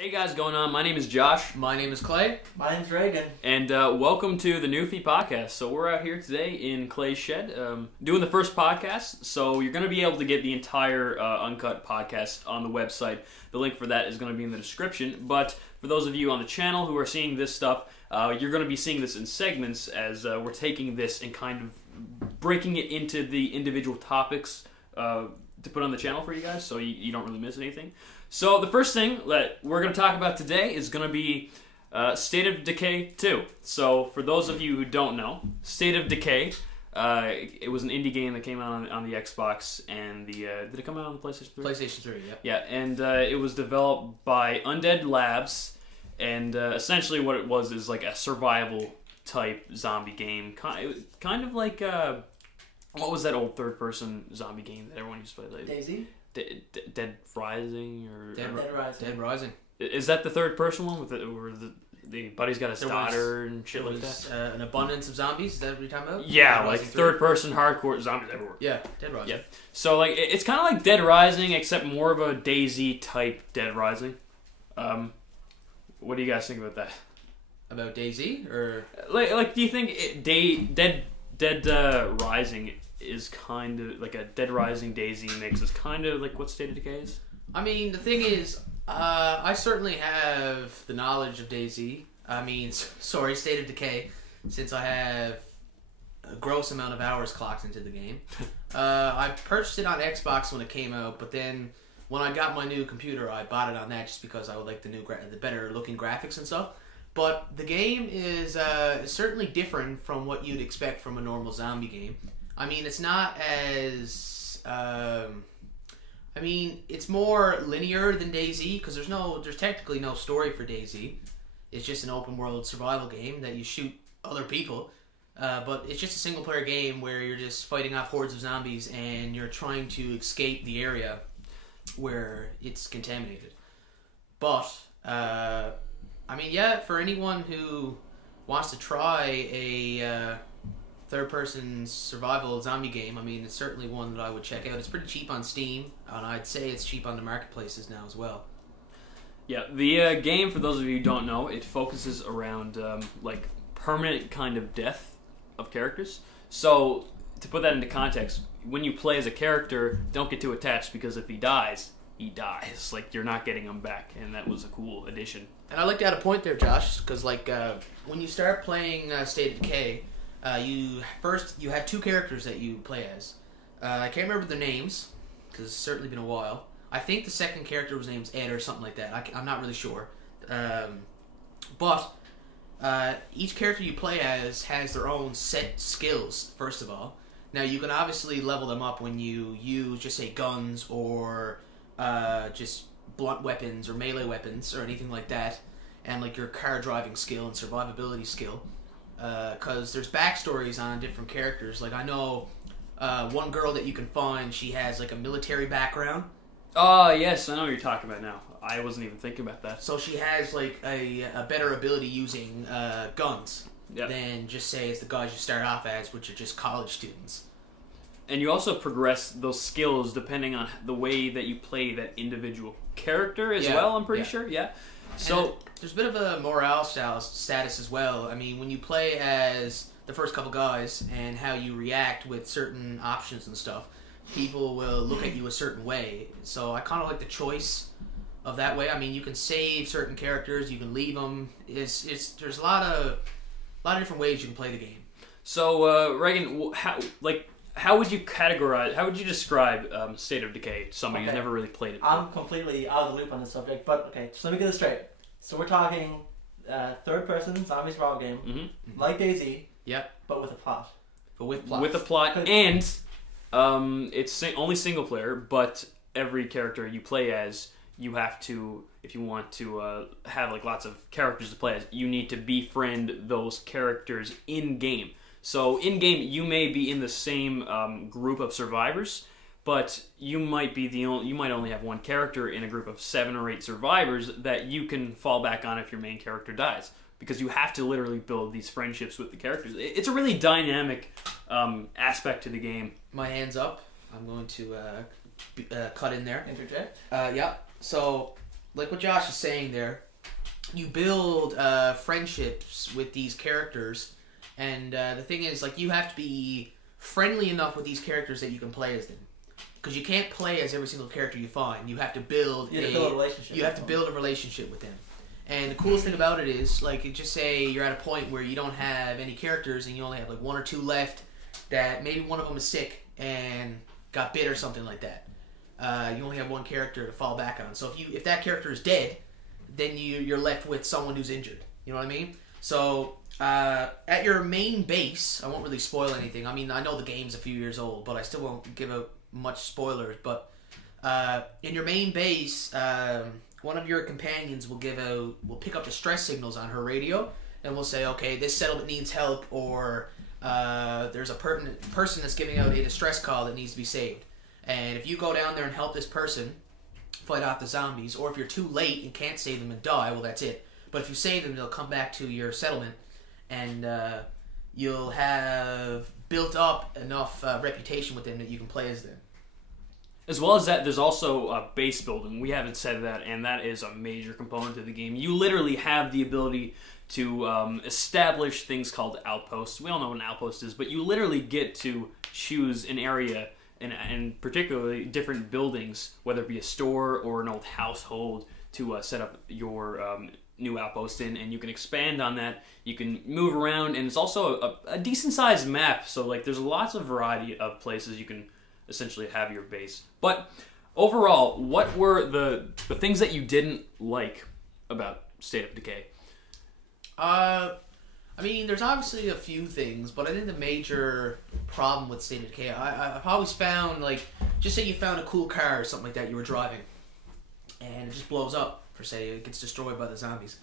Hey guys, going on? My name is Josh. My name is Clay. My name's Reagan. And welcome to the Newfie podcast. So we're out here today in Clay's shed doing the first podcast. So you're going to be able to get the entire uncut podcast on the website. The link for that is going to be in the description. But for those of you on the channel who are seeing this stuff, you're going to be seeing this in segments as we're taking this and kind of breaking it into the individual topics to put on the channel for you guys so you don't really miss anything. So the first thing that we're going to talk about today is going to be State of Decay 2. So for those of you who don't know, State of Decay, it was an indie game that came out on the Xbox and the did it come out on the PlayStation 3? PlayStation 3, yeah. Yeah, and it was developed by Undead Labs, and essentially what it was is like a survival type zombie game, kind of like what was that old third-person zombie game that everyone used to play? Like, Daisy? Dead Rising or Dead Rising. Dead Rising. Is that the third-person one with where the buddy's got his daughter and shit like that? An abundance of zombies. Is that what you're talking about? Yeah, Dead like Rising 3? third-person hardcore zombies everywhere. Yeah, Dead Rising. Yeah, so like it's kind of like Dead Rising, except more of a Daisy type Dead Rising. What do you guys think about that? About Daisy or Like do you think Dead Rising is kind of like a Dead Rising Daisy mix? Is kind of like what State of Decay is? I mean, the thing is, I certainly have the knowledge of Daisy. I mean, State of Decay, since I have a gross amount of hours clocked into the game. I purchased it on Xbox when it came out, but then when I got my new computer, I bought it on that just because I would like the better looking graphics and stuff. But the game is certainly different from what you'd expect from a normal zombie game. I mean, it's not as... I mean, it's more linear than Daisy, because there's technically no story for Daisy. It's just an open world survival game that you shoot other people. But it's just a single player game where you're just fighting off hordes of zombies and you're trying to escape the area where it's contaminated. But, I mean, yeah, for anyone who wants to try a third-person survival zombie game, I mean, it's certainly one that I would check out. It's pretty cheap on Steam, and I'd say it's cheap on the marketplaces now as well. Yeah, the game, for those of you who don't know, it focuses around like permanent kind of death of characters. So to put that into context, when you play as a character, don't get too attached, because if he dies, he dies. Like, you're not getting him back, and that was a cool addition. And I'd like to add a point there, Josh, because like when you start playing State of Decay, you have two characters that you play as. I can't remember their names because it's certainly been a while. I think the second character was named Ed or something like that. I'm not really sure. But each character you play as has their own set skills, first of all. Now, you can obviously level them up when you use, just say, guns or just blunt weapons or melee weapons or anything like that, and like your car driving skill and survivability skill. Because there's backstories on different characters. Like, I know one girl that you can find, she has like a military background. Oh, yes, I know what you're talking about now. I wasn't even thinking about that. So she has like a better ability using guns than just say as the guys you start off as, which are just college students. And you also progress those skills depending on the way that you play that individual character as well, I'm pretty sure. Yeah. So there's a bit of a morale status as well. I mean, when you play as the first couple guys and how you react with certain options and stuff, people will look at you a certain way. So I kind of like the choice of that way. I mean, you can save certain characters, you can leave them. There's a lot of different ways you can play the game. So Reagan, how would you categorize? How would you describe State of Decay to somebody who's never really played it before? I'm completely out of the loop on this subject, but okay, so let me get this straight. So we're talking third-person zombie survival game, like Daisy, but with a plot. But with plot. With a plot, and it's only single player, but every character you play as, you have to, if you want to have like lots of characters to play as, you need to befriend those characters in-game. So in-game, you may be in the same group of survivors, but you might only have one character in a group of 7 or 8 survivors that you can fall back on if your main character dies, because you have to literally build these friendships with the characters. It's a really dynamic aspect to the game. My hand's up. I'm going to cut in there. Interject. Yeah. So like what Josh is saying there, you build friendships with these characters, and the thing is, like, you have to be friendly enough with these characters that you can play as them. Because you can't play as every single character you find. You have to build a relationship. You have to build a relationship with them. And the coolest thing about it is, like, just say you're at a point where you don't have any characters and you only have like 1 or 2 left, that maybe one of them is sick and got bit or something like that. You only have 1 character to fall back on. So if that character is dead, then you're left with someone who's injured. You know what I mean? So at your main base, I won't really spoil anything. I mean, I know the game's a few years old, but I still won't give out much spoilers. But in your main base, one of your companions will pick up the stress signals on her radio, and will say, okay, this settlement needs help, or there's a person that's giving out a distress call that needs to be saved. And if you go down there and help this person fight off the zombies, or if you're too late and can't save them and die, well, that's it. But if you save them, they'll come back to your settlement, and you'll have built up enough reputation with them that you can play as them. As well as that, there's also base building. We haven't said that, and that is a major component of the game. You literally have the ability to establish things called outposts. We all know what an outpost is, but you literally get to choose an area, and particularly different buildings, whether it be a store or an old household, to set up your new outpost in, and you can expand on that. You can move around, and it's also a decent-sized map, so like there's lots of variety of places you can essentially have your base. But overall, what were the things that you didn't like about State of Decay? I mean, there's obviously a few things, but I think the major problem with State of Decay, I've always found, like, just say you found a cool car or something like that you were driving, and it just blows up, per se, it gets destroyed by the zombies.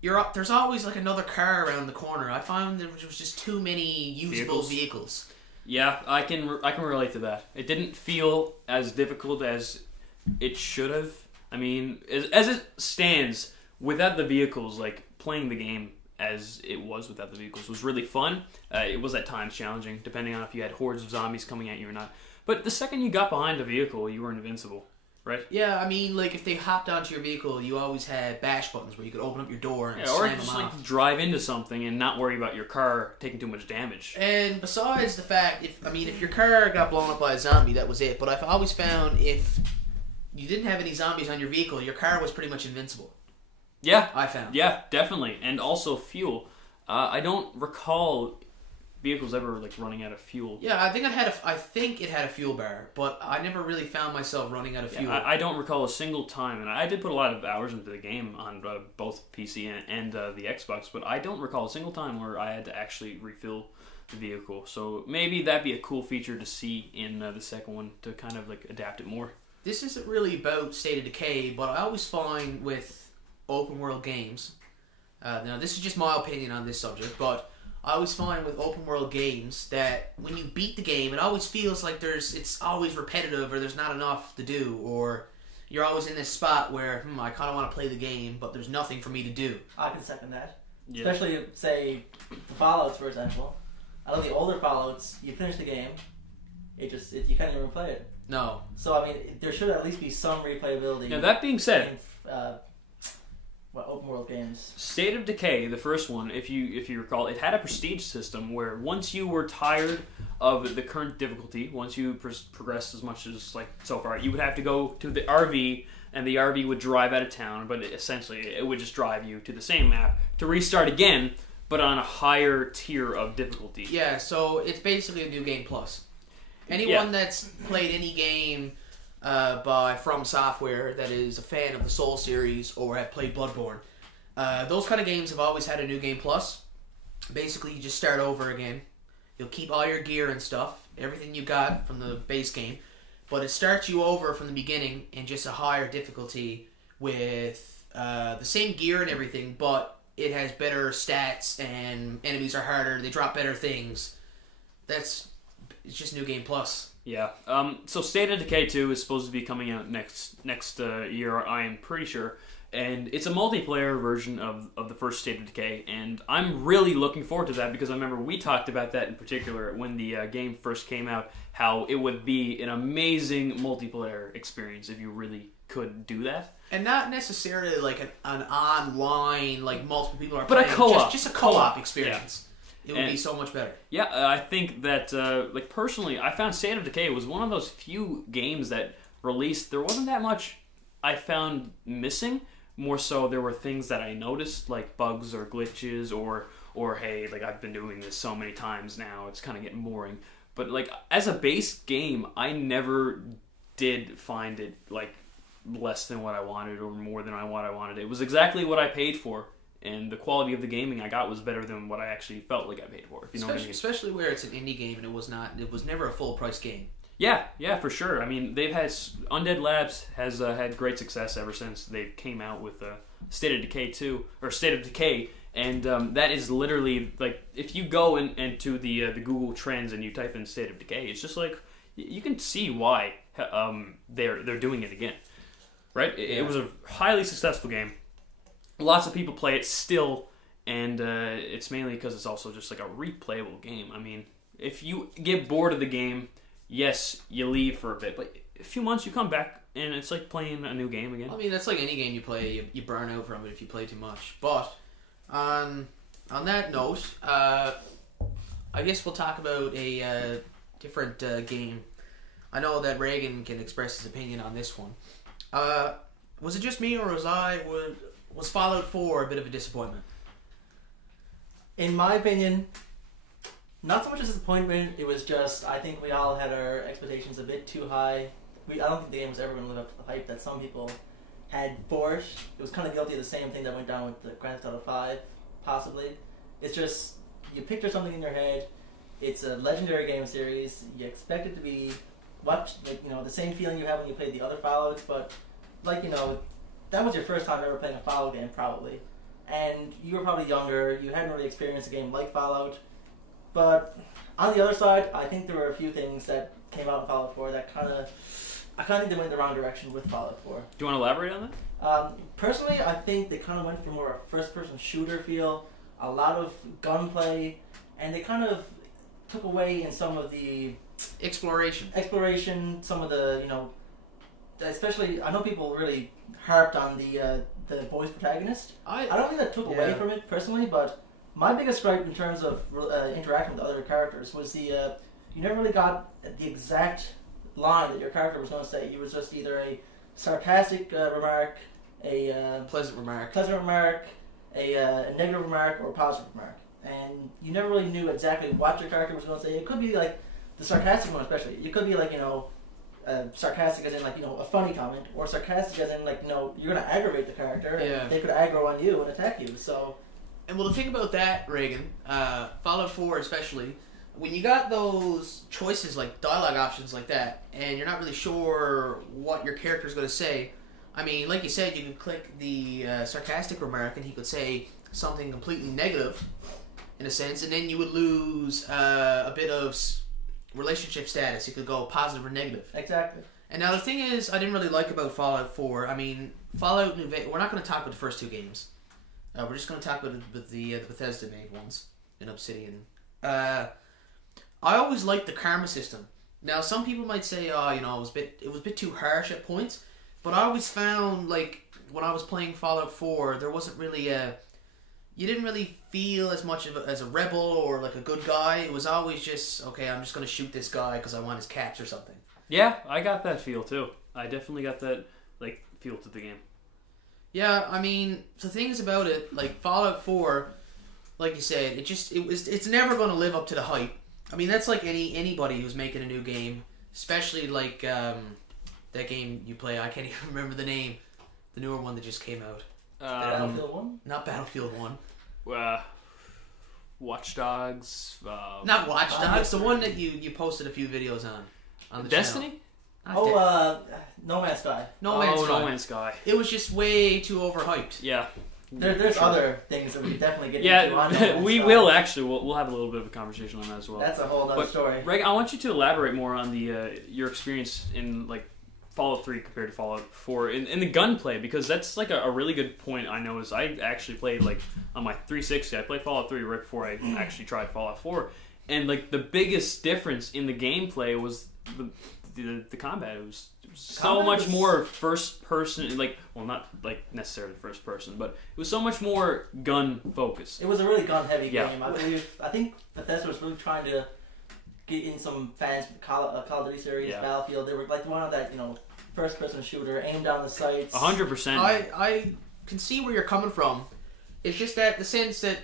There's always, like, another car around the corner. I found there was just too many usable vehicles. Yeah, I can relate to that. It didn't feel as difficult as it should have. I mean, as it stands, without the vehicles, like, playing the game as it was without the vehicles was really fun. It was at times challenging, depending on if you had hordes of zombies coming at you or not. But the second you got behind a vehicle, you were invincible, right? Yeah, I mean, like, if they hopped onto your vehicle, you always had bash buttons where you could open up your door and slam them off. Or just, like, drive into something and not worry about your car taking too much damage. And besides the fact, if your car got blown up by a zombie, that was it. But I've always found if you didn't have any zombies on your vehicle, your car was pretty much invincible. Yeah. I found. Yeah, definitely. And also fuel. I don't recall vehicles ever, like, running out of fuel. Yeah, I think it had a fuel bar, but I never really found myself running out of fuel. I don't recall a single time, and I did put a lot of hours into the game on both PC and the Xbox, but I don't recall a single time where I had to actually refill the vehicle. So maybe that'd be a cool feature to see in the second one to kind of, like, adapt it more. This isn't really about State of Decay, but I always find with open world games, now this is just my opinion on this subject, but I always find with open world games that when you beat the game, it always feels like it's always repetitive, or there's not enough to do, or you're always in this spot where I kind of want to play the game, but there's nothing for me to do. I can second that. Yeah. Especially, say, the Fallouts, for example. I know the older Fallouts, you finish the game, you can't even replay it. No. So I mean, there should at least be some replayability. Now that being said, open world games. State of Decay, the first one, if you recall, it had a prestige system where once you were tired of the current difficulty, once you progressed as much as, like, so far, you would have to go to the RV, and the RV would drive out of town, but essentially it would just drive you to the same map to restart again, but on a higher tier of difficulty. Yeah, so it's basically a New Game Plus. Anyone that's played any game by From Software that is a fan of the Soul series or have played Bloodborne, those kind of games have always had a New Game Plus. Basically, you just start over again. You'll keep all your gear and stuff, everything you got from the base game, but it starts you over from the beginning in just a higher difficulty with the same gear and everything, but it has better stats and enemies are harder, they drop better things. It's just New Game Plus. Yeah. So State of Decay 2 is supposed to be coming out next year, I am pretty sure. And it's a multiplayer version of the first State of Decay. And I'm really looking forward to that because I remember we talked about that in particular when the game first came out, how it would be an amazing multiplayer experience if you really could do that. And not necessarily like an online, like multiple people are but playing. A co-op. Just a co-op experience. Yeah. It would be so much better. Yeah, I think that, like, personally, I found State of Decay was one of those few games that released. There wasn't that much I found missing. More so, there were things that I noticed, like bugs or glitches, or hey, like, I've been doing this so many times now, it's kind of getting boring. But, like, as a base game, I never did find it, like, less than what I wanted or more than what I wanted. It was exactly what I paid for, and the quality of the gaming I got was better than what I actually felt like I paid for. If you know what I mean. Especially where it's an indie game and it was never a full price game. Yeah, for sure. I mean, they've had Undead Labs has had great success ever since they came out with State of Decay 2 or State of Decay, and that is literally like if you go into the Google Trends and you type in State of Decay, it's just like you can see why they're doing it again. Right? It was a highly successful game. Lots of people play it still, and it's mainly because it's also just like a replayable game. I mean, if you get bored of the game, yes, you leave for a bit, but a few months you come back, and it's like playing a new game again. I mean, that's like any game you play, you burn out from it if you play too much. But on that note, I guess we'll talk about a different game. I know that Reagan can express his opinion on this one. Was it just me, or was Fallout 4 a bit of a disappointment? In my opinion, not so much a disappointment. It was just, I think we all had our expectations a bit too high. I don't think the game was ever going to live up to the hype that some people had for it. It was kind of guilty of the same thing that went down with the Grand Theft Auto 5, possibly. It's just, you picture something in your head. It's a legendary game series. You expect it to be the same feeling you have when you played the other Fallouts, but that was your first time ever playing a Fallout game, probably. And you were probably younger, you hadn't really experienced a game like Fallout. But on the other side, I think there were a few things that came out in Fallout 4 that I think they went in the wrong direction with Fallout 4. Do you want to elaborate on that? Personally, I think they kind of went for more of a first-person shooter feel, a lot of gunplay, and they kind of took away in some of the exploration, some of the, especially, I know people really harped on the voice protagonist. I don't think that took away from it, personally, but my biggest gripe in terms of interacting with other characters was you never really got the exact line that your character was going to say. You was just either a sarcastic remark, a pleasant remark, a negative remark, or a positive remark. And you never really knew exactly what your character was going to say. It could be like the sarcastic one, especially. It could be like, sarcastic as in like, a funny comment, or sarcastic as in like, you're going to aggravate the character, and they could aggro on you and attack you. So, and well, the thing about that, Reagan, Fallout 4 especially, when you got those choices like dialogue options like that, and you're not really sure what your character's going to say. I mean, like you said, you could click the sarcastic remark, and he could say something completely negative, in a sense, and then you would lose a bit of relationship status. You could go positive or negative. Exactly. And now the thing is, I didn't really like about Fallout 4. I mean, Fallout New Vegas. We're not going to talk about the first two games. We're just going to talk about the Bethesda made ones in Obsidian. I always liked the karma system. Now, some people might say, it was a bit too harsh at points, but I always found like when I was playing Fallout 4, there wasn't really you didn't really feel as much as a rebel or like a good guy. It was always just, okay, I'm just going to shoot this guy because I want his caps or something. Yeah, I got that feel too. I definitely got that feel to the game. Yeah, I mean, the thing is about it, like Fallout 4, like you said, it's never going to live up to the hype. I mean, that's like anybody who's making a new game, especially like that game you play. I can't even remember the name. The newer one that just came out. Battlefield 1? Not Battlefield 1. Watch Dogs. Not Watch Dogs. The one that you posted a few videos on the Destiny? channel. No Man's Sky. No Man's Sky. It was just way too overhyped. Yeah. There's other things that we could definitely get into on Yeah, we will actually. We'll have a little bit of a conversation on that as well. That's a whole other story. Reagan, I want you to elaborate more on your experience in Fallout 3 compared to Fallout 4 in the gunplay, because that's a really good point I noticed. I actually played on my 360. I played Fallout 3 right before I actually tried Fallout 4, and the biggest difference in the gameplay was the combat. It was so much more first person, like, well, not like necessarily first person, but it was so much more gun focused. It was a really gun heavy game. I think Bethesda was really trying to get in some fans Call of Duty series, Battlefield. They were like one of that, first person shooter, aim down the sights. 100%. I can see where you're coming from. It's just that the sense that,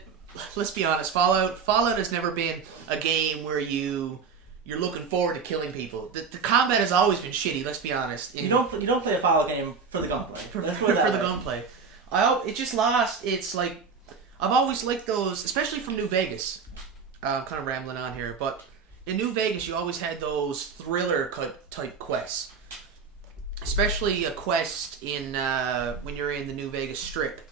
let's be honest, Fallout has never been a game where you're looking forward to killing people. The combat has always been shitty. Let's be honest. You don't play a Fallout game for the gunplay. For the gunplay, it just lost. It's like I've always liked those, especially from New Vegas. I'm kind of rambling on here, but in New Vegas, you always had those thriller type quests, especially a quest in when you're in the New Vegas Strip.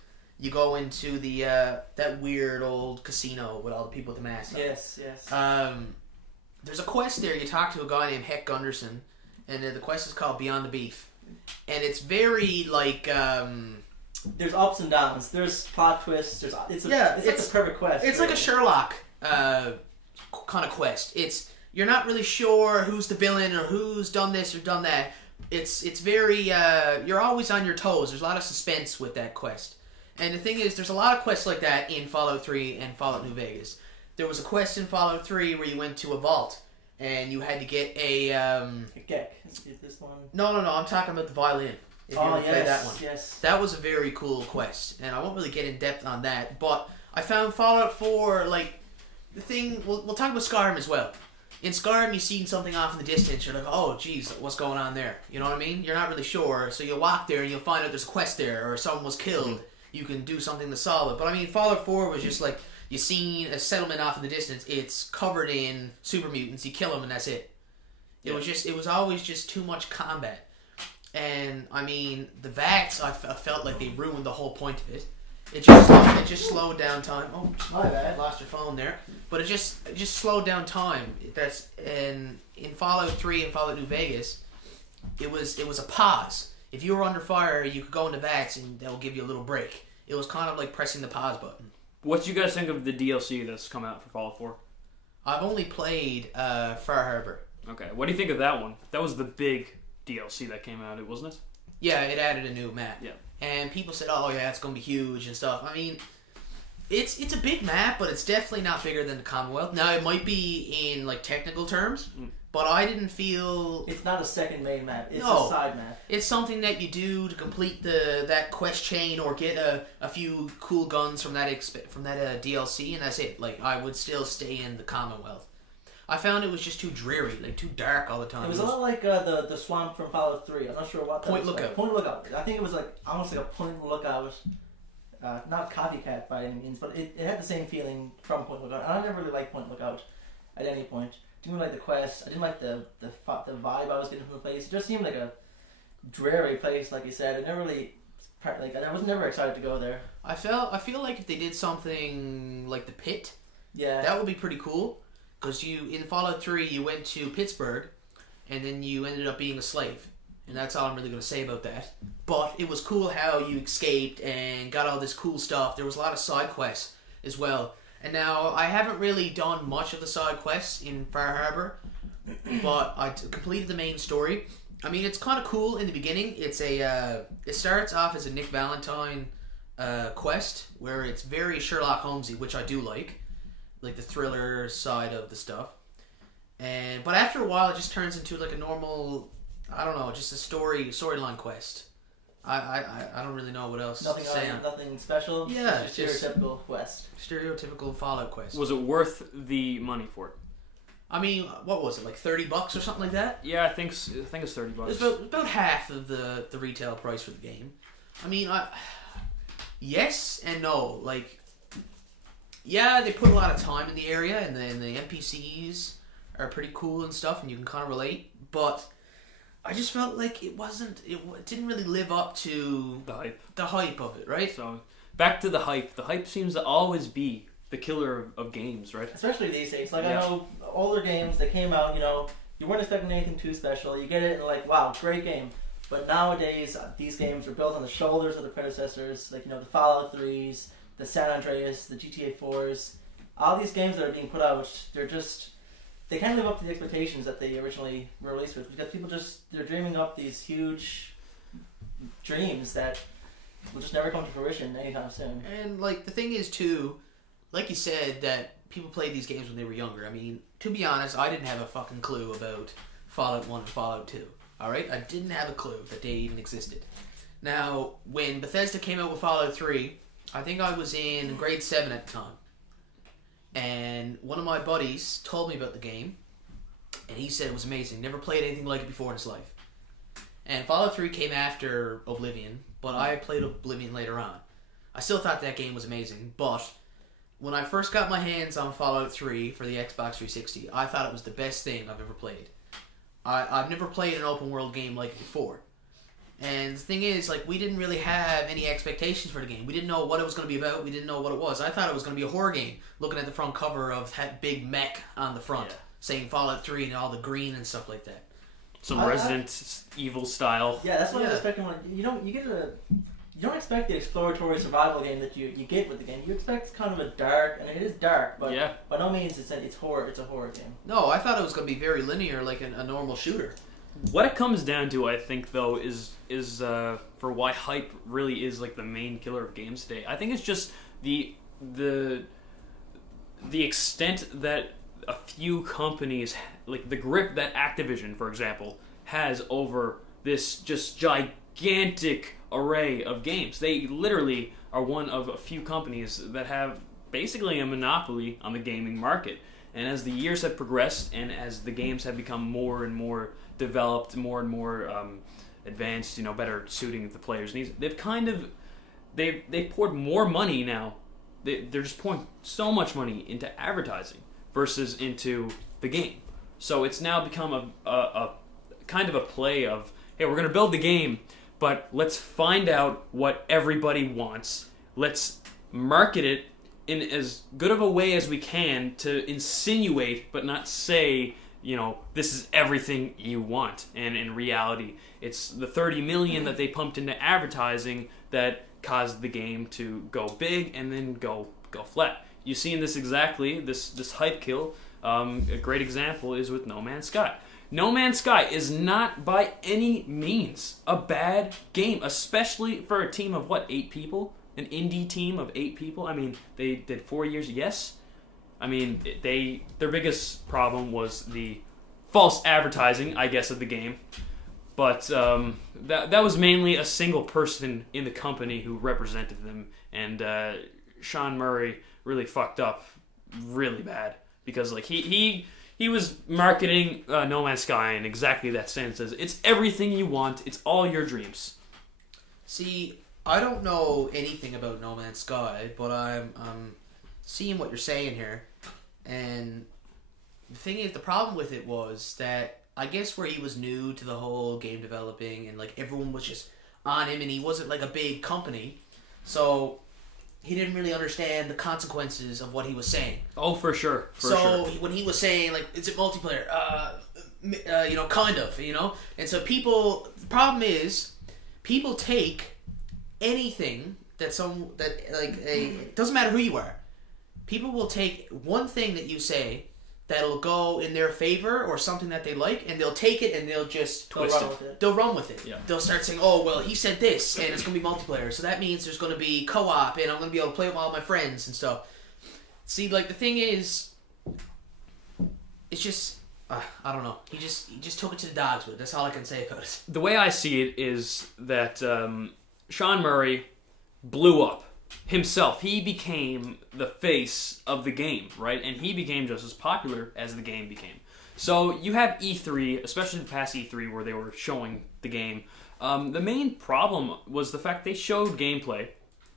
You go into the that weird old casino with all the people with the masks on. Yes. There's a quest there. You talk to a guy named Heck Gunderson, and the quest is called Beyond the Beef. And it's very like... there's ups and downs. There's plot twists. It's like the perfect quest. It's like a Sherlock kind of quest. You're not really sure who's the villain or who's done this or done that. It's very... you're always on your toes. There's a lot of suspense with that quest. And the thing is, there's a lot of quests like that in Fallout 3 and Fallout New Vegas. There was a quest in Fallout 3 where you went to a vault, and you had to get a... A geck. Is this one? No, I'm talking about the violin. If you ever played that one. Yes. That was a very cool quest, and I won't really get in depth on that, but I found Fallout 4, like, the thing... We'll talk about Skyrim as well. In Skyrim, you've seen something off in the distance, you're like, oh, geez, what's going on there? You know what I mean? You're not really sure, so you'll walk there and you'll find out there's a quest there, or someone was killed. Mm-hmm. You can do something to solve it. But I mean, Fallout 4 was just like, you seen a settlement off in the distance, it's covered in super mutants, you kill them and that's it. It was always just too much combat. And I mean, the VATS, I felt like they ruined the whole point of it. It just slowed down time. Oh, my bad, lost your phone there. But it just slowed down time. In Fallout 3 and Fallout New Vegas, it was a pause. If you were under fire, you could go into VATS and that will give you a little break. It was kind of like pressing the pause button. What do you guys think of the DLC that's come out for Fallout 4? I've only played Far Harbor. Okay, what do you think of that one? That was the big DLC that came out, wasn't it? Yeah, it added a new map. Yeah. And people said, oh yeah, it's going to be huge and stuff. I mean, it's a big map, but it's definitely not bigger than the Commonwealth. Now, it might be in like technical terms, but I didn't feel... It's not a second main map. It's a side map. It's something that you do to complete that quest chain or get a few cool guns from that DLC, and that's it. Like, I would still stay in the Commonwealth. I found it was just too dreary, like too dark all the time. It was a lot like the swamp from Fallout 3. I'm not sure what that Point was Lookout. Like. Point Lookout. I think it was like almost like a Point Lookout. Not copycat by any means, but it had the same feeling from Point Lookout. And I never really liked Point Lookout at any point. Didn't like the quest. I didn't like the vibe I was getting from the place. It just seemed like a dreary place, like you said. I was never excited to go there. I feel like if they did something like the Pit, yeah, that would be pretty cool. Because in Fallout 3, you went to Pittsburgh, and then you ended up being a slave. And that's all I'm really going to say about that. But it was cool how you escaped and got all this cool stuff. There was a lot of side quests as well. And now, I haven't really done much of the side quests in Far Harbor, but I completed the main story. I mean, it's kind of cool in the beginning. It starts off as a Nick Valentine quest, where it's very Sherlock Holmesy, which I do like the thriller side of the stuff. But after a while, it just turns into like a normal, I don't know, just a storyline quest. I don't really know what else to say. Nothing special. Yeah, it's just stereotypical quest. Stereotypical Fallout quest. Was it worth the money for it? I mean, what was it, like $30 or something like that? Yeah, I think it's $30. It's about half of the retail price for the game. I mean, yes and no. Like, yeah, they put a lot of time in the area, and then the NPCs are pretty cool and stuff, and you can kind of relate. But I just felt like it didn't really live up to the hype of it, right? So back to the hype. The hype seems to always be the killer of games, right? Especially these days. Like, yeah. I know older games that came out, you weren't expecting anything too special. You get it and like, wow, great game. But nowadays, these games are built on the shoulders of the predecessors, like, the Fallout 3s, the San Andreas, the GTA 4s. All these games that are being put out, they're just they can't live up to the expectations that they originally were released with, because people they're dreaming up these huge dreams that will just never come to fruition anytime soon. And like the thing is too, like you said, that people played these games when they were younger. I mean, to be honest, I didn't have a fucking clue about Fallout 1 and Fallout 2. Alright? I didn't have a clue that they even existed. Now, when Bethesda came out with Fallout 3, I think I was in grade 7 at the time. And one of my buddies told me about the game, and he said it was amazing. Never played anything like it before in his life. And Fallout 3 came after Oblivion, but I played Oblivion later on. I still thought that game was amazing, but when I first got my hands on Fallout 3 for the Xbox 360, I thought it was the best thing I've ever played. I've never played an open world game like it before. And the thing is, like, we didn't really have any expectations for the game. We didn't know what it was going to be about. We didn't know what it was. I thought it was going to be a horror game, looking at the front cover of that big mech on the front, saying Fallout 3 and all the green and stuff like that. Some Resident Evil style. Yeah, that's what I was expecting. You don't expect the exploratory survival game that you get with the game. You expect kind of a dark, and it is dark, but by no means it's horror. It's a horror game. No, I thought it was going to be very linear, like a normal shooter. What it comes down to, I think, though, is for why hype really is like the main killer of games today. I think it's just the extent that a few companies, like the grip that Activision, for example, has over this just gigantic array of games. They literally are one of a few companies that have basically a monopoly on the gaming market. And as the years have progressed, and as the games have become more and more developed, more and more advanced, better suiting the players' needs, they've poured more money now. They're just pouring so much money into advertising versus into the game. So it's now become a kind of a play of, hey, we're going to build the game, but let's find out what everybody wants. Let's market it in as good of a way as we can to insinuate, but not say, this is everything you want. And in reality, it's the $30 million that they pumped into advertising that caused the game to go big and then go flat. You've seen this exactly, this hype kill. A great example is with No Man's Sky. No Man's Sky is not by any means a bad game, especially for a team of 8 people? An indie team of 8 people. I mean, they did 4 years, yes. I mean, their biggest problem was the false advertising, I guess, of the game. But that was mainly a single person in the company who represented them. And Sean Murray really fucked up really bad. Because he was marketing No Man's Sky in exactly that sense. As it's everything you want. It's all your dreams. See, I don't know anything about No Man's Sky, but I'm seeing what you're saying here. And the thing is, the problem with it was that I guess where he was new to the whole game developing and everyone was just on him and he wasn't a big company. So he didn't really understand the consequences of what he was saying. Oh, for sure. When he was saying, is it multiplayer? Kind of, And so the problem is, people take anything it doesn't matter who you are. People will take one thing that you say that'll go in their favor or something that they like, and they'll take it and they'll just twist it. They'll run with it. Yeah. They'll start saying, "Oh, well, he said this, and it's going to be multiplayer, so that means there's going to be co-op, and I'm going to be able to play with all my friends and stuff." See, the thing is, it's just I don't know. He just took it to the dogs with it. That's all I can say about it. The way I see it is that Sean Murray blew up himself. He became the face of the game, right? And he became just as popular as the game became. So you have E3, especially the past E3 where they were showing the game. The main problem was the fact they showed gameplay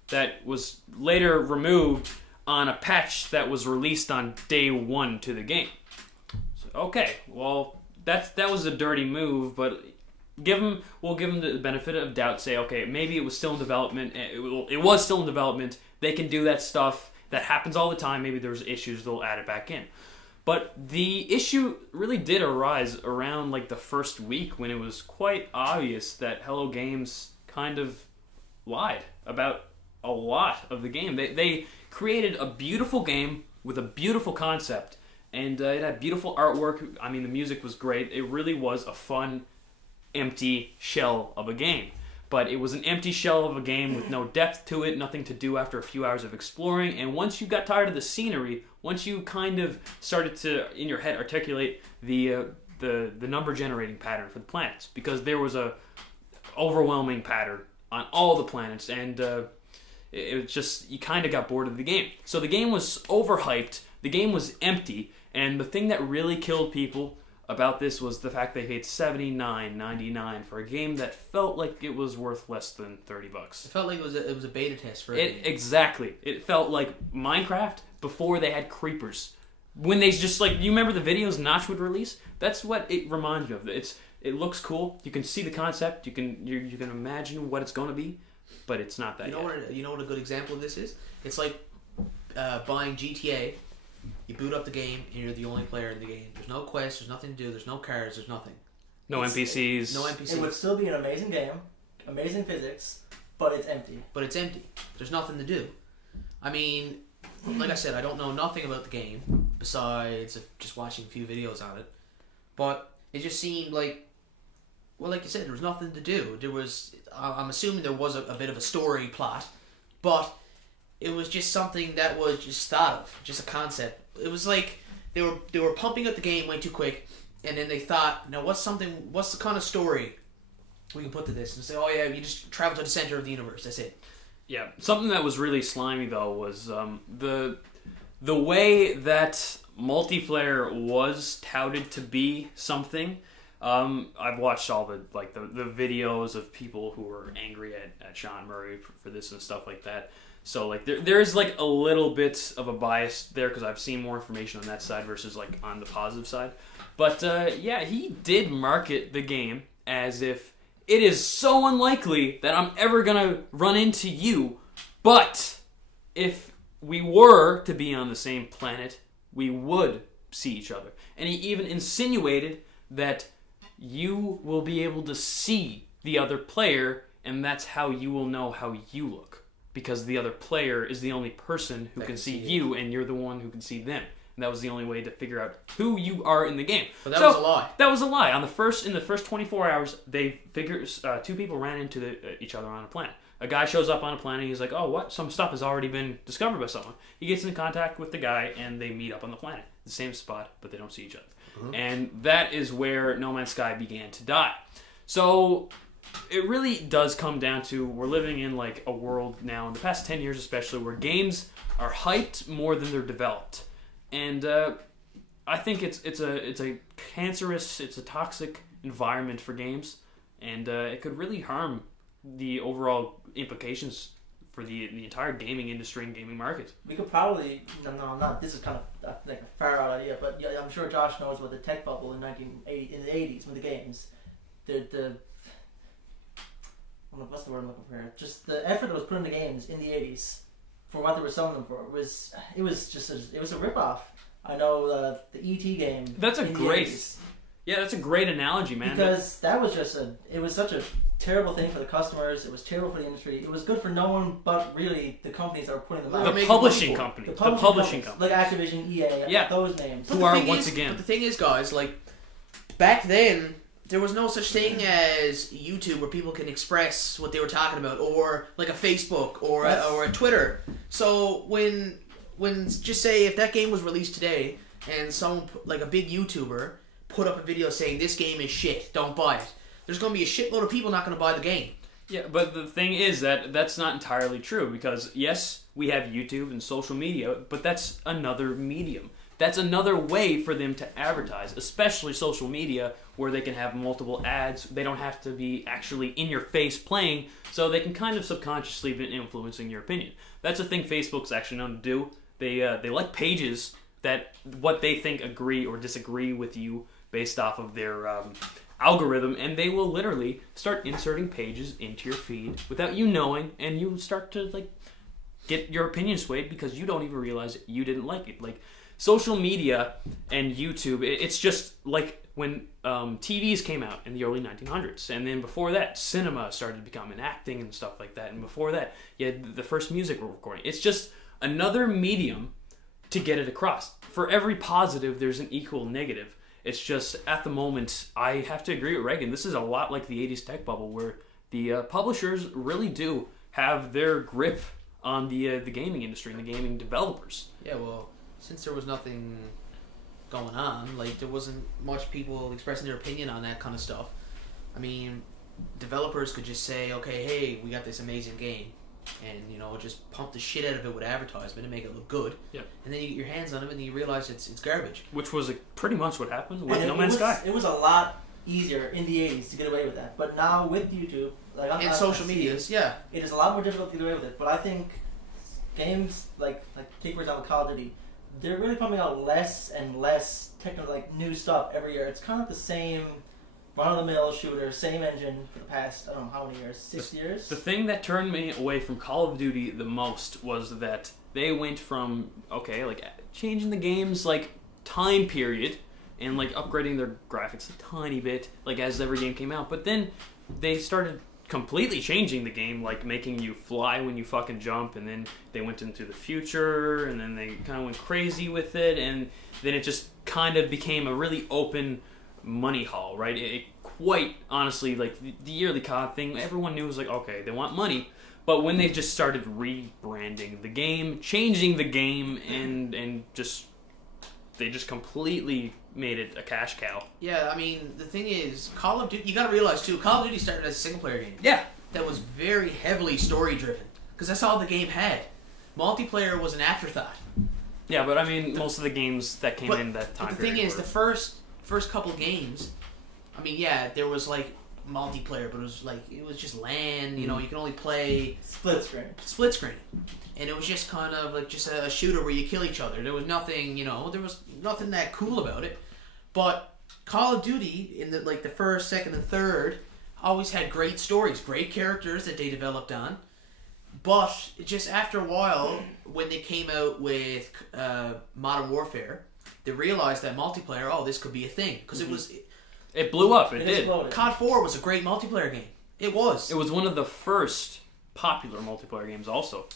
that was later removed on a patch that was released on day 1 to the game. So, okay, well, that was a dirty move, but we'll give them the benefit of doubt. Say, okay, maybe it was still in development. It was still in development. They can do that stuff. That happens all the time. Maybe there's issues. They'll add it back in. But the issue really did arise around the first week when it was quite obvious that Hello Games kind of lied about a lot of the game. They created a beautiful game with a beautiful concept and it had beautiful artwork. I mean, the music was great. It really was a fun, empty shell of a game. But it was an empty shell of a game with no depth to it, nothing to do after a few hours of exploring. And once you got tired of the scenery, once you kind of started to, in your head, articulate the number generating pattern for the planets, because there was a overwhelming pattern on all the planets, and it was just, you kind of got bored of the game. So the game was overhyped, the game was empty, and the thing that really killed people about this was the fact they paid $79.99 for a game that felt like it was worth less than $30. It felt like it was a beta test for it. Exactly. It felt like Minecraft before they had creepers. When they just, like, you remember the videos Notch would release? That's what it reminds me of. It looks cool. You can see the concept. You can imagine what it's going to be, but it's not that yet. You know what a good example of this is? It's like buying GTA. You boot up the game, and you're the only player in the game. There's no quests, there's nothing to do, there's no cars, there's nothing. No NPCs. No NPCs. It would still be an amazing game, amazing physics, but it's empty. There's nothing to do. I mean, like I said, I don't know nothing about the game, besides just watching a few videos on it. But it just seemed like, well, like you said, there was nothing to do. I'm assuming there was a bit of a story plot, but it was just something that was just thought of, just a concept. It was like they were pumping up the game way too quick, and then they thought, now what's the kind of story we can put to this? And say, oh yeah, you just travel to the center of the universe. That's it. Yeah, something that was really slimy though was the way that multiplayer was touted to be something. I've watched all the videos of people who were angry at Sean Murray for this and stuff like that. So like there's like a little bit of a bias there because I've seen more information on that side versus like on the positive side. But yeah, he did market the game as if it is so unlikely that I'm ever gonna run into you, but if we were to be on the same planet, we would see each other. And he even insinuated that you will be able to see the other player, and that's how you will know how you look. Because the other player is the only person who can see you, and you're the one who can see them. And that was the only way to figure out who you are in the game. But that was a lie. That was a lie. In the first 24 hours, two people ran into each other on a planet. A guy shows up on a planet, he's like, oh, what? Some stuff has already been discovered by someone. He gets in contact with the guy, and they meet up on the planet. The same spot, but they don't see each other. Mm-hmm. And that is where No Man's Sky began to die. So it really does come down to, we're living in like a world now, in the past 10 years especially, where games are hyped more than they're developed. And I think it's a cancerous, it's a toxic environment for games, and it could really harm the overall implications for the entire gaming industry and gaming market. We could probably, this is kind of like a far out idea, but yeah, I'm sure Josh knows about the tech bubble in the 80s with the games. What's the word I'm looking for here? Just the effort that was put into games in the 80s for what they were selling them for it was a ripoff. I know the E.T. game. That's a great analogy, man. Because that was it was such a terrible thing for the customers. It was terrible for the industry. It was good for no one but really the companies that were putting them out. The publishing company. The publishing company. Like Activision, EA, those names. Who are, once again. But the thing is, guys, like, back then, there was no such thing as YouTube where people can express what they were talking about, or like a Facebook or a Twitter. So when just say if that game was released today and someone like a big YouTuber put up a video saying this game is shit, don't buy it, there's going to be a shitload of people not going to buy the game. Yeah, but the thing is that's not entirely true, because yes, we have YouTube and social media, but that's another medium. That's another way for them to advertise, especially social media, where they can have multiple ads. They don't have to be actually in your face playing, so they can kind of subconsciously be influencing your opinion. That's a thing Facebook's actually known to do. They like pages that what they think agree or disagree with you based off of their algorithm, and they will literally start inserting pages into your feed without you knowing, and you start to like get your opinion swayed because you don't even realize you didn't like it. Like social media and YouTube, it's just like when TVs came out in the early 1900s, and then before that, cinema started becoming acting and stuff like that, and before that, you had the first music recording. It's just another medium to get it across. For every positive, there's an equal negative. It's just, at the moment, I have to agree with Reagan. This is a lot like the 80s tech bubble, where the publishers really do have their grip on the gaming industry and the gaming developers. Yeah, well, since there was nothing going on, like, there wasn't much people expressing their opinion on that kind of stuff. I mean, developers could just say, okay, hey, we got this amazing game, and, you know, just pump the shit out of it with advertisement and make it look good. Yeah. And then you get your hands on it and you realize it's garbage. Which was pretty much what happened with And No Man's Sky. It was a lot easier in the 80s to get away with that. But now with YouTube, like And social medias, yeah. it is a lot more difficult to get away with it. But I think games like take for example Call of Duty, they're really pumping out less and less technical, like, new stuff every year. It's kind of the same run-of-the-mill shooter, same engine for the past, I don't know how many years, 6 years? The thing that turned me away from Call of Duty the most was that they went from, okay, like, changing the game's, like, time period and, like, upgrading their graphics a tiny bit, like, as every game came out. But then they started completely changing the game, like making you fly when you fucking jump, and then they went into the future, and then they kind of went crazy with it, and then it just kind of became a really open money haul, right? It quite honestly, like, the yearly COD thing, everyone knew was like, okay, they want money. But when they just started rebranding the game, changing the game, and they just completely made it a cash cow. Yeah, I mean, the thing is, Call of Duty, you gotta realize too, Call of Duty started as a single-player game. Yeah. That was very heavily story-driven, because that's all the game had. Multiplayer was an afterthought. Yeah, but I mean, most of the games that came in that time But the thing period is, the first couple games, I mean, yeah, there was, like, multiplayer, but it was just LAN, you know, you can only play Split screen. And it was just kind of like just a shooter where you kill each other. There was nothing, you know, there was nothing that cool about it. But Call of Duty, in the first, second, and third, always had great stories, great characters that they developed on. But just after a while, when they came out with Modern Warfare, they realized that multiplayer, oh, this could be a thing. Because it blew up, it did. Exploded. COD 4 was a great multiplayer game. It was. It was one of the first popular multiplayer games also.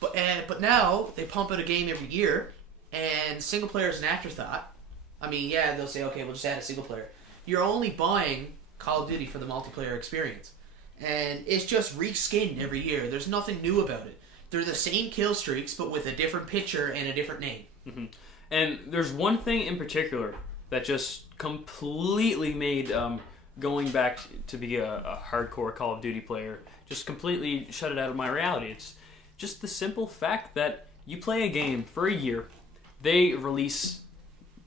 But now, they pump out a game every year, and single player is an afterthought. I mean, yeah, they'll say, okay, we'll just add a single player. You're only buying Call of Duty for the multiplayer experience. And it's just reskinned every year. There's nothing new about it. They're the same kill streaks, but with a different picture and a different name. Mm-hmm. And there's one thing in particular that just completely made going back to be a hardcore Call of Duty player, just completely shut it out of my reality. It's just the simple fact that you play a game for a year, they release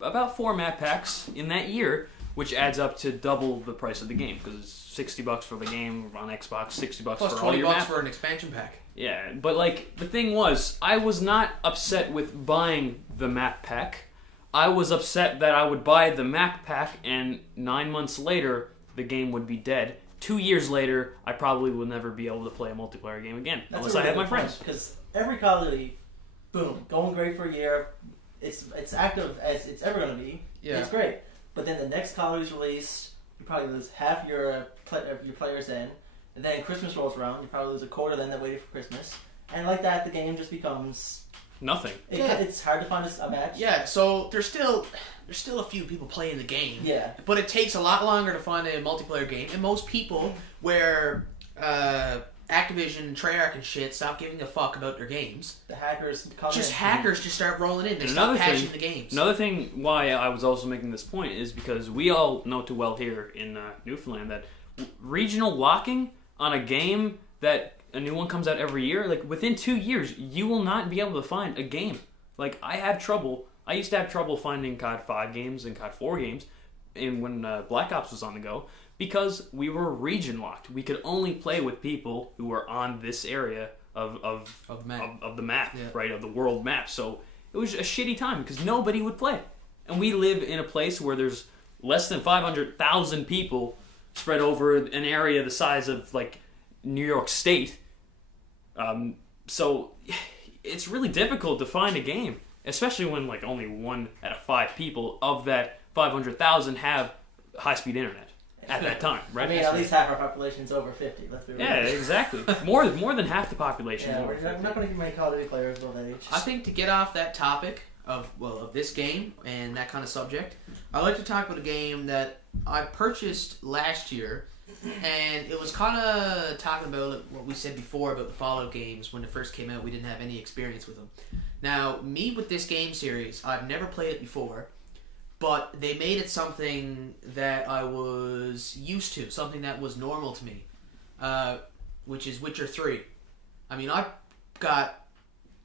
about 4 map packs in that year, which adds up to double the price of the game, because it's $60 for the game on Xbox, $60 Plus for all your $20 map. for an expansion pack. Yeah, but, like, the thing was, I was not upset with buying the map pack. I was upset that I would buy the map pack and 9 months later, the game would be dead. 2 years later, I probably will never be able to play a multiplayer game again, unless I have my friends. Because every Call of Duty, boom, going great for a year. It's active as it's ever going to be. Yeah. It's great. But then the next Call of Duty's released, you probably lose half your players in. And then Christmas rolls around, you probably lose a quarter then that waited for Christmas. And like that, the game just becomes... Nothing. It's hard to find a match. Yeah, so there's still a few people playing the game. Yeah. But it takes a lot longer to find a multiplayer game. And most people, where Activision, Treyarch and shit stop giving a fuck about their games. The hackers come in. Hackers just start rolling in. They And stop patching the games. Another thing why I was also making this point is because we all know too well here in Newfoundland that regional locking on a game that a new one comes out every year, like within 2 years, you will not be able to find a game. Like, I used to have trouble finding COD 5 games and COD 4 games and when Black Ops was on the go, because we were region locked. We could only play with people who were on this area of the map, yeah. right, of the world map. So it was a shitty time because nobody would play. And we live in a place where there's less than 500,000 people spread over an area the size of, like, New York State. So it's really difficult to find a game, especially when, like, only 1 out of 5 people of that 500,000 have high-speed internet. at that time, right? I mean, at least half our population is over 50. Let's be real. Yeah, exactly. More than half the population. Yeah, is over we're 50. not going to give many Call of Duty players over that age. I think to get off that topic of this game and that kind of subject, I'd like to talk about a game that I purchased last year, and it was kind of talking about what we said before about the Fallout games. When it first came out, we didn't have any experience with them. Now, me with this game series, I've never played it before, but they made it something that I was used to, something that was normal to me, which is Witcher 3. I mean, I've got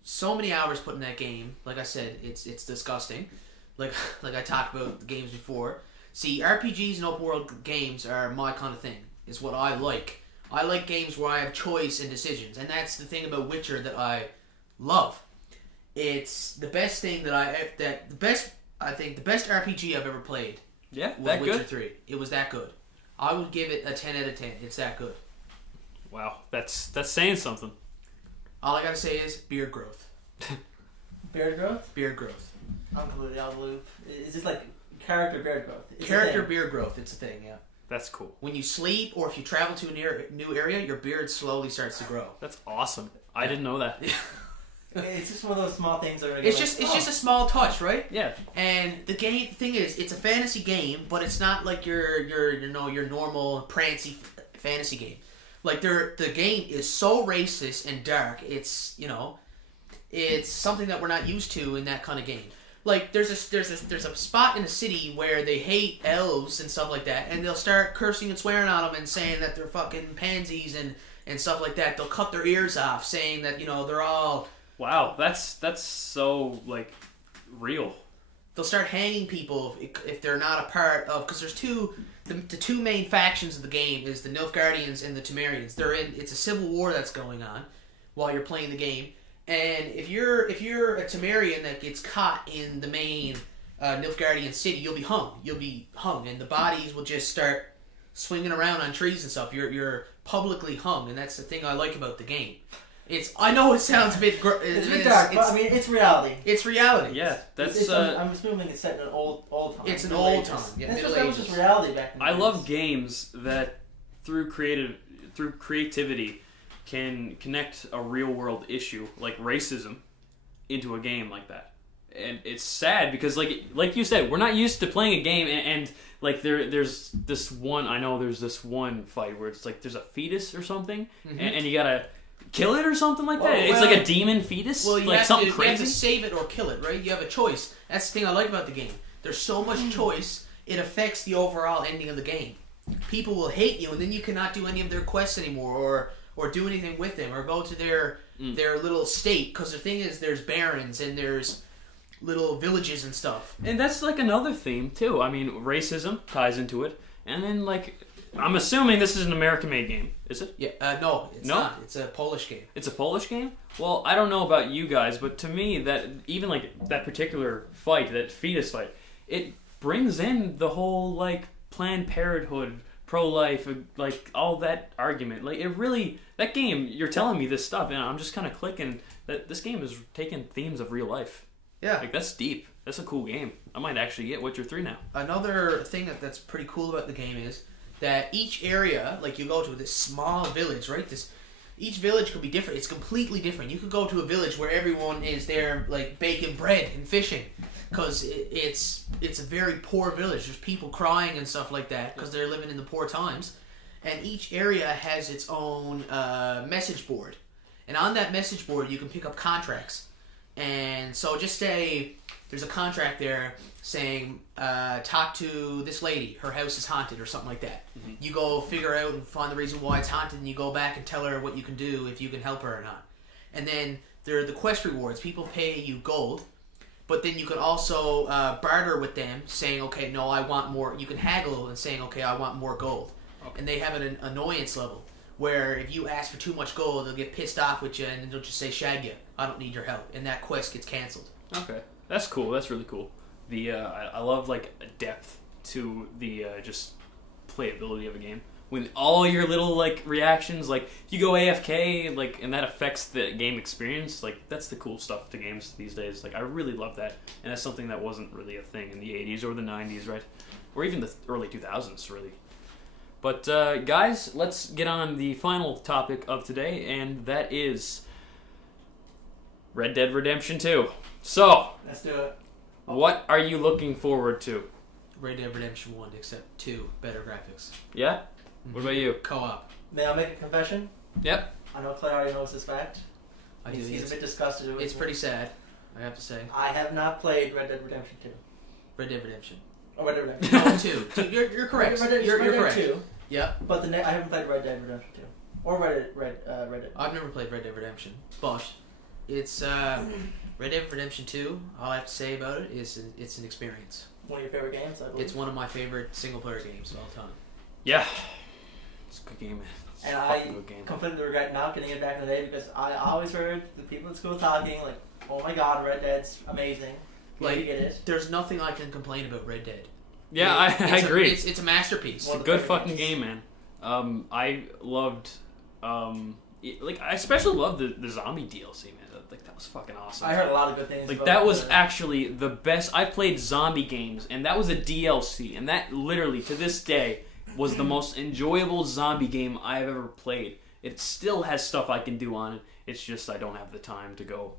so many hours put in that game. Like I said, it's disgusting. Like I talked about the games before. See, RPGs and open world games are my kind of thing. It's what I like. I like games where I have choice and decisions, and that's the thing about Witcher that I love. It's the best thing I think the best RPG I've ever played. Yeah, was that Witcher good. 3. It was that good. I would give it a 10 out of 10. It's that good. Wow, that's saying something. All I gotta say is beard growth. Beard growth? Beard growth. I'm completely out of the loop. Is this like character beard growth? It's a Character thing. beard growth. It's a thing, yeah. That's cool. When you sleep or if you travel to a new area, your beard slowly starts to grow. That's awesome. I didn't know that. It's just one of those small things that are. It's just a small touch, right? Yeah. And the thing is, it's a fantasy game, but it's not like your normal prancy fantasy game. Like the game is so racist and dark. It's it's something that we're not used to in that kind of game. Like there's a spot in the city where they hate elves and stuff like that, and they'll start cursing and swearing on them and saying that they're fucking pansies and stuff like that. They'll cut their ears off, saying that they're all. Wow, that's so like real. They'll start hanging people if they're not a part of, because there's the two main factions of the game is the Nilfgaardians and the Temerians. It's a civil war that's going on while you're playing the game, and if you're a Temerian that gets caught in the main Nilfgaardian city, you'll be hung, and the bodies will just start swinging around on trees and stuff. You're publicly hung, and that's the thing I like about the game. I know it sounds a bit. It's a bit dark, but I mean, it's reality. It's reality. Yeah, that's. I'm assuming it's set in an old time. It's an old time. Yeah, that was just reality back then. I love games that through creativity can connect a real world issue like racism into a game like that. And it's sad because like you said, we're not used to playing a game and like there's this one fight where it's like there's a fetus or something and you gotta kill it or something like that. It's like a demon fetus. Well, you like have something to, crazy. You have to save it or kill it, right? You have a choice. That's the thing I like about the game. There's so much choice. It affects the overall ending of the game. People will hate you, and then you cannot do any of their quests anymore, or do anything with them, or go to their little state. Because the thing is, there's barons and there's little villages and stuff. And that's like another theme too. I mean, racism ties into it, and then like. I'm assuming this is an American-made game, is it? Yeah, no, it's not. It's a Polish game. It's a Polish game? Well, I don't know about you guys, but to me, that even like that particular fight, that fetus fight, it brings in the whole like Planned Parenthood, pro-life, like all that argument. Like it really, that game, you're telling me this stuff, and I'm just kind of clicking that this game is taking themes of real life. Yeah, like that's deep. That's a cool game. I might actually get Witcher 3 now. Another thing that's pretty cool about the game is that each area, like you go to this small village, right? Each village could be different. It's completely different. You could go to a village where everyone is there, like baking bread and fishing, because it's a very poor village. There's people crying and stuff like that because they're living in the poor times. And each area has its own message board, and on that message board you can pick up contracts. And so just say there's a contract there saying, talk to this lady, her house is haunted or something like that. Mm-hmm. You go figure out and find the reason why it's haunted, and you go back and tell her what you can do, if you can help her or not. And then there are the quest rewards. People pay you gold, but then you can also barter with them, saying, okay, no, I want more. You can haggle and saying, okay, I want more gold. Okay. And they have an annoyance level, where if you ask for too much gold, they'll get pissed off with you, and they'll just say, shag you, I don't need your help. And that quest gets cancelled. Okay. That's cool. That's really cool. I love like a depth to the just playability of a game. When all your little like reactions, like if you go AFK, like and that affects the game experience. Like that's the cool stuff to games these days. Like I really love that, and that's something that wasn't really a thing in the '80s or the '90s, right? Or even the early 2000s, really. But guys, let's get on the final topic of today, and that is Red Dead Redemption 2. So, Let's do it. what are you looking forward to? Red Dead Redemption 1, except 2, better graphics. Yeah? What about you? Co-op. May I make a confession? Yep. I know Clay already knows this fact. I do. He's a bit disgusted with It's me. pretty sad, I have to say. I have not played Red Dead Redemption 2. Red Dead Redemption. Oh, Red Dead Redemption. No, 2. You're correct. Red Dead, You're Red Dead correct. 2. Yep. But I haven't played Red Dead Redemption 2. Or Red Dead. I've never played Red Dead Redemption, but it's Red Dead Redemption 2. All I have to say about it is it's an experience. One of your favorite games, I believe. It's one of my favorite single-player games of all time. Yeah. It's a good game, man. It's And a I fucking good game. completely regret not getting it back in the day because I always heard the people at school talking like, "Oh my God, Red Dead's amazing." Like, you get it. There's nothing I can complain about Red Dead. Yeah, I agree. It's a masterpiece. It's a good fucking game, man. I loved, I especially loved the zombie DLC, man. Like, that was fucking awesome. I heard a lot of good things. Like, about that was the- actually the best. I played zombie games, and that was a DLC, and that literally, to this day, was the most enjoyable zombie game I've ever played. It still has stuff I can do on it. It's just I don't have the time to go,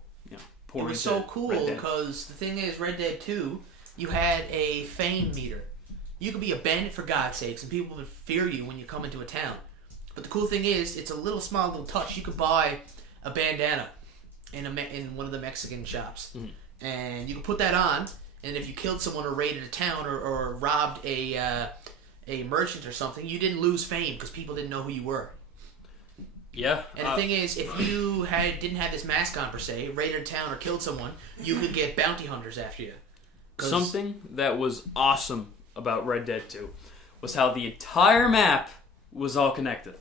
pour It was into so cool Red Dead. because the thing is, Red Dead 2, you had a fame meter. You could be a bandit for God's sakes, and people would fear you when you come into a town. But the cool thing is, it's a little small little touch. You could buy a bandana in one of the Mexican shops, and you could put that on. And if you killed someone or raided a town or robbed a merchant or something, you didn't lose fame because people didn't know who you were. Yeah. And the thing is, if you didn't have this mask on per se, raided a town or killed someone, you could get bounty hunters after you. Something that was awesome about Red Dead 2 was how the entire map was all connected.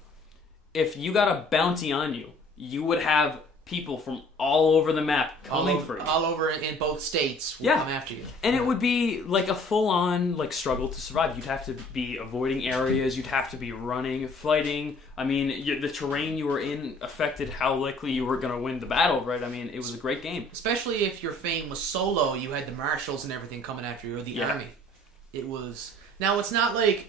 If you got a bounty on you, you would have people from all over the map coming for you. All over in both states will come after you. And it would be like a full-on struggle to survive. You'd have to be avoiding areas. You'd have to be running, fighting. I mean, the terrain you were in affected how likely you were going to win the battle, right? I mean, it was a great game. Especially if your fame was solo, you had the marshals and everything coming after you, or the army. It was... Now, it's not like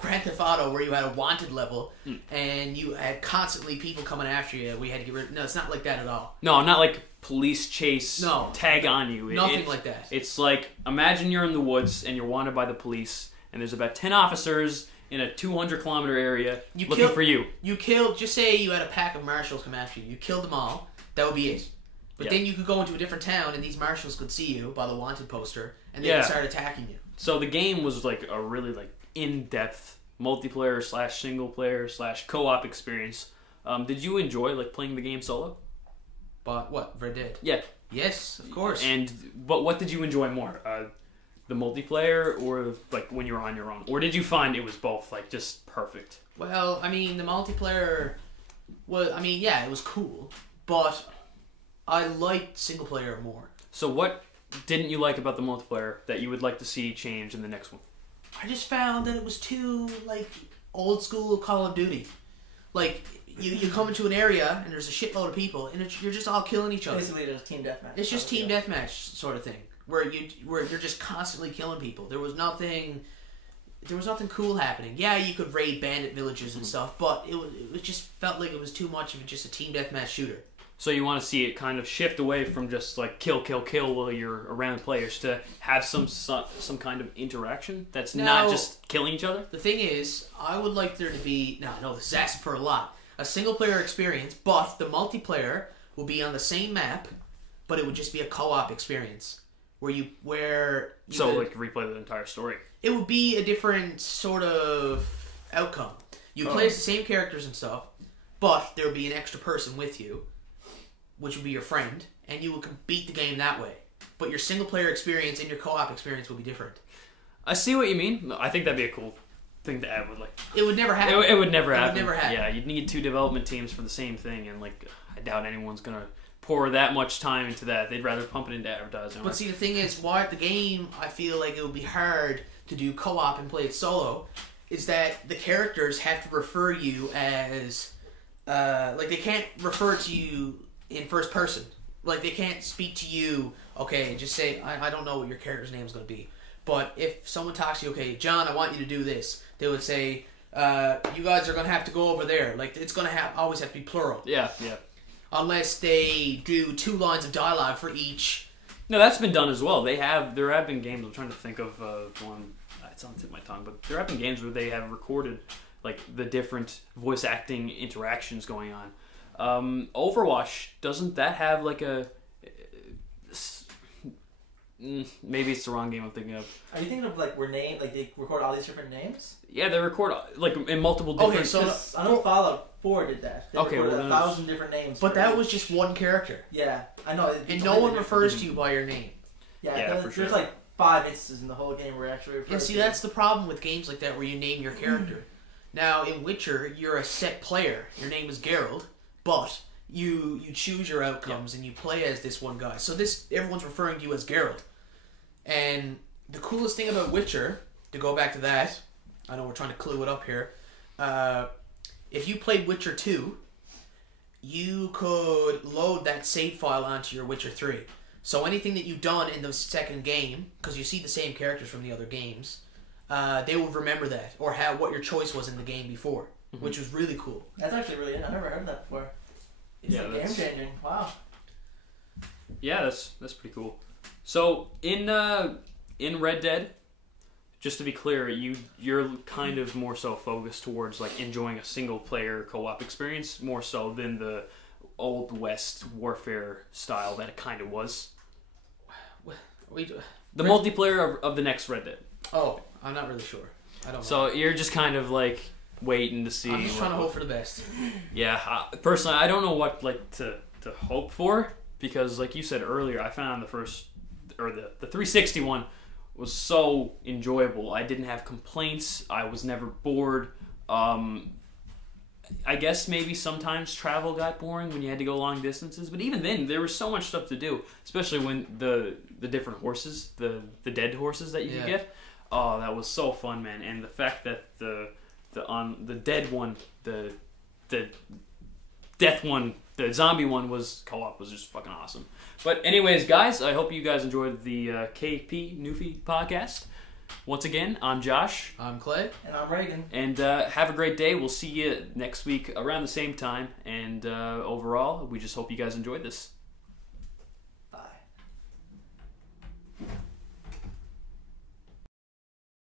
Grand Theft Auto where you had a wanted level and you had constantly people coming after you. We had to get rid... No, it's not like that at all. No, not like police chase, tag on you. Nothing like that. It's like, imagine you're in the woods and you're wanted by the police and there's about 10 officers in a 200-kilometer area looking for you. You killed... Just say you had a pack of marshals come after you. You killed them all. That would be it. But then you could go into a different town and these marshals could see you by the wanted poster and they would start attacking you. So the game was like a really in-depth multiplayer / single player / co-op experience. Did you enjoy playing the game solo? But what? Red Dead? Yeah. Yes, of course. But what did you enjoy more? The multiplayer or when you were on your own? Or did you find it was both just perfect? Well, I mean, the multiplayer was... I mean, yeah, it was cool. But I liked single player more. So what didn't you like about the multiplayer that you would like to see change in the next one? I just found that it was too old school Call of Duty. You come into an area and there's a shitload of people and you're just all killing each other. Basically, there's team deathmatch. It's just team deathmatch sort of thing where you're just constantly killing people. There was nothing cool happening. Yeah, you could raid bandit villages and stuff, but it just felt like it was too much of just a team deathmatch shooter. So you want to see it kind of shift away from just kill while you're around players to have some kind of interaction that's not just killing each other? The thing is, I would like there to be... No, this is asking for a lot. A single-player experience, but the multiplayer will be on the same map, but it would just be a co-op experience. Replay the entire story. It would be a different sort of outcome. You play as the same characters and stuff, but there would be an extra person with you, which would be your friend, and you would beat the game that way. But your single-player experience and your co-op experience will be different. I see what you mean. I think that'd be a cool thing to add. It would never happen. It would never happen. It would never happen. Yeah, you'd need 2 development teams for the same thing, and I doubt anyone's gonna pour that much time into that. They'd rather pump it into advertising. But see, the thing is, why the game I feel like it would be hard to do co-op and play it solo is that the characters have to refer you as they can't refer to you in first person. They can't speak to you, okay, just say, I don't know what your character's name is going to be. But if someone talks to you, okay, John, I want you to do this, they would say, you guys are gonna have to go over there. Like it's gonna always have to be plural. Yeah. Unless they do 2 lines of dialogue for each. No, that's been done as well. There have been games. I'm trying to think of one. It's on the tip of my tongue, but there have been games where they have recorded like the different voice acting interactions going on. Overwatch, doesn't that have like a? Maybe it's the wrong game I'm thinking of. Are you thinking of like like they record all these different names? Yeah, they record like in multiple different. Okay, so I know Fallout 4 did that. They recorded 1,000 different names. But that was just one character. Yeah, I know. And no one refers to you by your name. Yeah, for sure. There's like 5 instances in the whole game where actually refer. Yeah, see, that's the problem with games like that where you name your character. Now, in Witcher, you're a set player. Your name is Geralt, but you choose your outcomes and you play as this one guy. So everyone's referring to you as Geralt. And the coolest thing about Witcher, to go back to that, I know we're trying to clue it up here. If you played Witcher 2, you could load that save file onto your Witcher 3. So anything that you've done in the second game, because you see the same characters from the other games, they would remember that, or what your choice was in the game before, which was really cool. That's actually really. I never heard that before. It's game changing. Wow. Yeah, that's pretty cool. So in Red Dead, just to be clear, you're kind of more so focused towards like enjoying a single player co-op experience more so than the Old West warfare style that it kind of was. The multiplayer of the next Red Dead. Oh, I'm not really sure. I don't know. So you're just kind of like waiting to see. I'm just trying to hope for the best. Yeah, personally, I don't know what like to hope for because, like you said earlier, I found the 360 one was so enjoyable. I didn't have complaints. I was never bored. I guess maybe sometimes travel got boring when you had to go long distances, but even then there was so much stuff to do, especially when the different horses, the dead horses that you could get. Oh, that was so fun, man! And the fact that the dead one, the death one, the zombie one was co-op was just fucking awesome. But anyways, guys, I hope you guys enjoyed the KP Newfie podcast. Once again, I'm Josh. I'm Clay. And I'm Reagan. And have a great day. We'll see you next week around the same time. And overall, we just hope you guys enjoyed this.